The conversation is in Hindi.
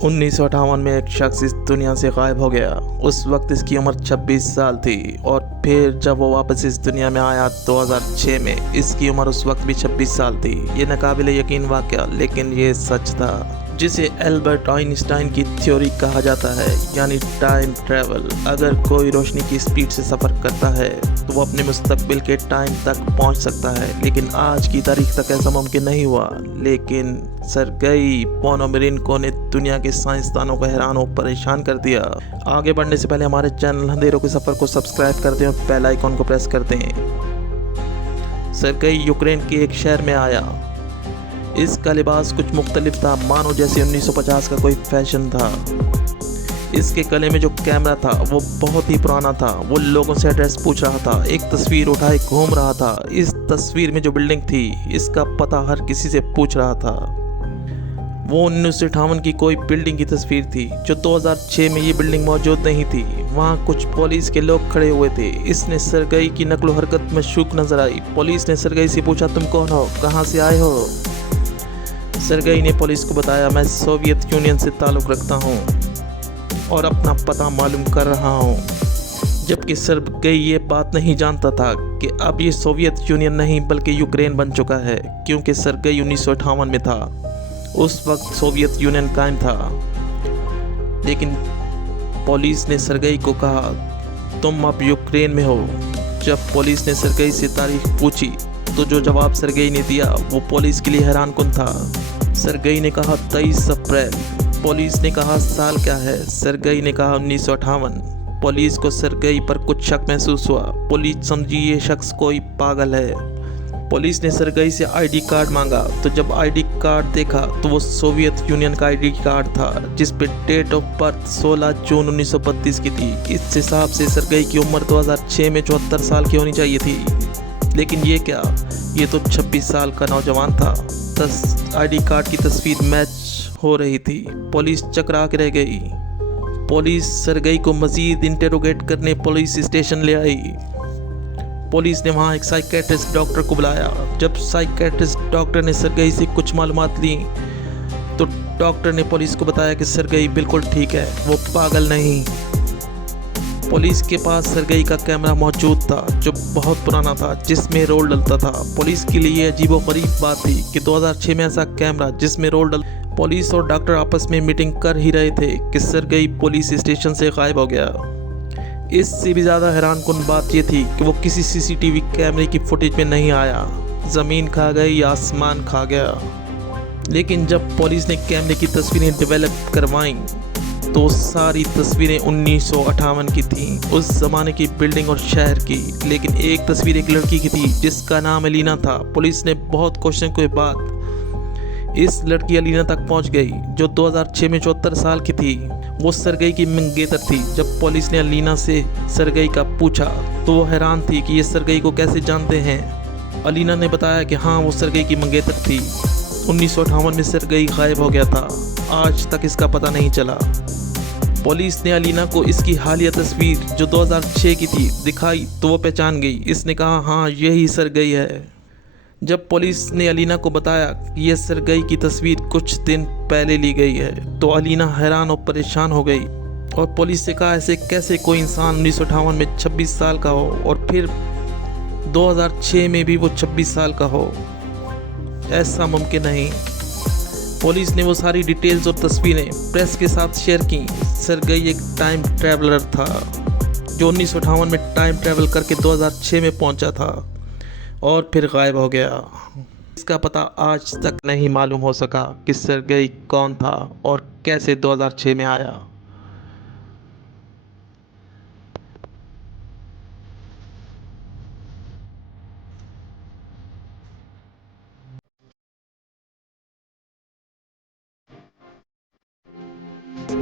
1958 में एक शख्स इस दुनिया से गायब हो गया। उस वक्त इसकी उम्र 26 साल थी और फिर जब वो वापस इस दुनिया में आया 2006 में, इसकी उम्र उस वक्त भी 26 साल थी। ये नाकाबिले यकीन वाक़या, लेकिन ये सच था, जिसे एल्बर्ट आइंस्टाइन की थ्योरी कहा जाता है, यानी टाइम ट्रैवल। अगर कोई रोशनी की स्पीड से सफ़र करता है तो वो अपने मुस्तकबिल के टाइम तक पहुंच सकता है, लेकिन आज की तारीख तक ऐसा मुमकिन नहीं हुआ। लेकिन सर्गेई पोनोमरेनिको ने दुनिया के साइंसदानों को हैरान और परेशान कर दिया। आगे बढ़ने से पहले हमारे चैनल अंधेरों के सफ़र को सब्सक्राइब कर दें और बेल आइकॉन को प्रेस कर दें। सर्गेई यूक्रेन के एक शहर में आया। इसका लिबास कुछ मुख्तलिफ था, मानो जैसे 1950 का कोई फैशन था। इसके गले में जो कैमरा था वो बहुत ही पुराना था। वो लोगों से एड्रेस पूछ रहा था, एक तस्वीर उठाए घूम रहा था। इस तस्वीर में जो बिल्डिंग थी, इसका पता हर किसी से पूछ रहा था। वो 1958 की कोई बिल्डिंग की तस्वीर थी, जो 2006 में ये बिल्डिंग मौजूद नहीं थी। वहाँ कुछ पुलिस के लोग खड़े हुए थे। इसने सर्गेई की नकलो हरकत मशकूक नजर आई। पुलिस ने सर्गेई से पूछा, तुम कौन हो, कहाँ से आए हो? सर्गेई ने पुलिस को बताया, मैं सोवियत यूनियन से ताल्लुक़ रखता हूँ और अपना पता मालूम कर रहा हूँ। जबकि सर्गेई ये बात नहीं जानता था कि अब ये सोवियत यूनियन नहीं बल्कि यूक्रेन बन चुका है, क्योंकि सर्गेई 1958 में था। उस वक्त सोवियत यूनियन कायम था। लेकिन पुलिस ने सर्गेई को कहा, तुम अब यूक्रेन में हो। जब पुलिस ने सर्गेई से तारीख पूछी तो जो जवाब सर्गेई ने दिया वो पुलिस के लिए हैरान कुन था। सर्गेई ने कहा 23 अप्रैल। पुलिस ने कहा साल क्या है? सर्गेई ने कहा 1958। पुलिस को सर्गेई पर कुछ शक महसूस हुआ। पुलिस समझी ये शख्स कोई पागल है। पुलिस ने सर्गेई से आईडी कार्ड मांगा, तो जब आईडी कार्ड देखा तो वो सोवियत यूनियन का आईडी कार्ड था, जिस पे डेट ऑफ बर्थ 16 जून 1932 की थी। इस हिसाब से सर्गेई की उम्र 2006 में 74 साल की होनी चाहिए थी। लेकिन ये क्या, ये तो 26 साल का नौजवान था। आईडी कार्ड की तस्वीर मैच हो रही थी। पुलिस चकरा के रह गई। पुलिस सर्गेई को मजीद इंटेरोगेट करने पुलिस स्टेशन ले आई। पुलिस ने वहाँ एक साइकेट्रिस्ट डॉक्टर को बुलाया। जब साइकेट्रिस्ट डॉक्टर ने सर्गेई से कुछ मालूमात ली तो डॉक्टर ने पुलिस को बताया कि सर्गेई बिल्कुल ठीक है, वो पागल नहीं। पुलिस के पास सर्गेई का कैमरा मौजूद था, जो बहुत पुराना था, जिसमें रोल डलता था। पुलिस के लिए अजीबोगरीब बात थी कि 2006 में ऐसा कैमरा जिसमें रोल डल। पुलिस और डॉक्टर आपस में मीटिंग कर ही रहे थे कि सर्गेई पुलिस स्टेशन से गायब हो गया। इससे भी ज़्यादा हैरान कुन बात यह थी कि वो किसी सीसीटीवी कैमरे की फुटेज में नहीं आया। ज़मीन खा गई, आसमान खा गया। लेकिन जब पुलिस ने कैमरे की तस्वीरें डेवलप करवाईं तो सारी तस्वीरें 1958 की थीं, उस ज़माने की बिल्डिंग और शहर की। लेकिन एक तस्वीर एक लड़की की थी जिसका नाम अलीना था। पुलिस ने बहुत कोशिशों के बाद इस लड़की अलीना तक पहुंच गई, जो 2006 में 74 साल की थी। वो सर्गेई की मंगेतर थी। जब पुलिस ने अलीना से सर्गेई का पूछा तो वो हैरान थी कि ये सर्गेई को कैसे जानते हैं। अलीना ने बताया कि हाँ, वो सर्गेई की मंगेतर थी। 1958 में सर्गेई गायब हो गया था, आज तक इसका पता नहीं चला। पुलिस ने अलीना को इसकी हालिया तस्वीर जो 2006 की थी दिखाई तो वो पहचान गई। इसने कहा, हाँ, यही सर्गेई है। जब पुलिस ने अलीना को बताया कि यह सर्गेई की तस्वीर कुछ दिन पहले ली गई है तो अलीना हैरान और परेशान हो गई और पुलिस से कहा, ऐसे कैसे कोई इंसान 1958 में 26 साल का हो और फिर 2006 में भी वो 26 साल का हो? ऐसा मुमकिन नहीं। पुलिस ने वो सारी डिटेल्स और तस्वीरें प्रेस के साथ शेयर की। सर्गेई एक टाइम ट्रैवलर था जो 1958 में टाइम ट्रैवल करके 2006 में पहुंचा था और फिर गायब हो गया। इसका पता आज तक नहीं मालूम हो सका कि सर्गेई कौन था और कैसे 2006 में आया।